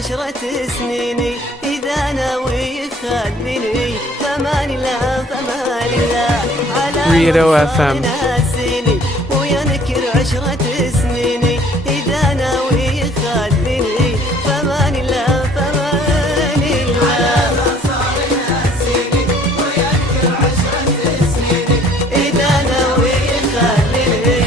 10 سنيني إذا ناوي يخليني فمان لا فمان لا على Rito FM ناسيني وينكر 10 سنيني إذا ناوي يخليني فمان لا فمان لا إذا ناوي يخليني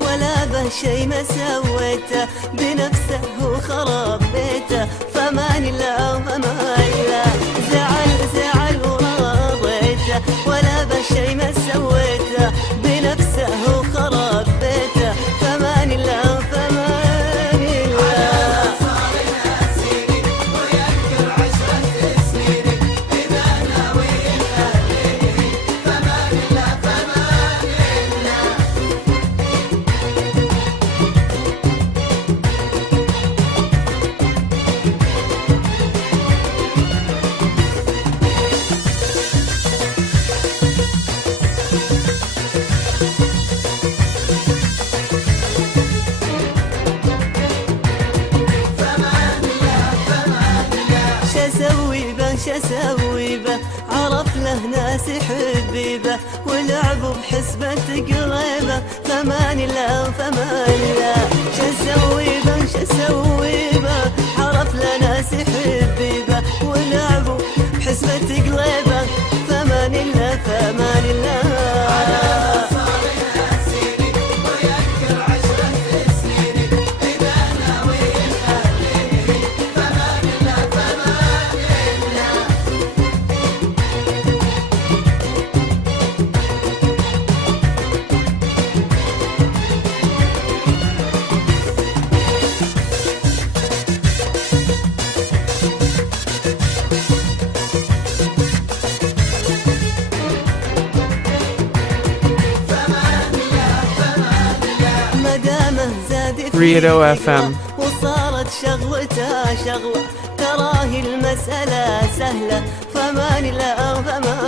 ولا به شي ما سويته بنفسه وخرب بيته فمان الله فمان الله زعل ورضيته ولا به شي ما سويته بنفسه وخرب بيته فمان الله فمان الله ويذكر 10 سنين إذا ناوي يخليني فمان الله فمان الله شسوي به عرف له ناس حبيبه ولعبوا بحسبة قليبه فمان الله فمان الله شسوي به عرف له ناس حبيبه ولعبوا بحسبة قليبه فمان الله فمان الله Rito FM وصارت شغلته شغلة تراهي المسألة سهلة فمان الله فمان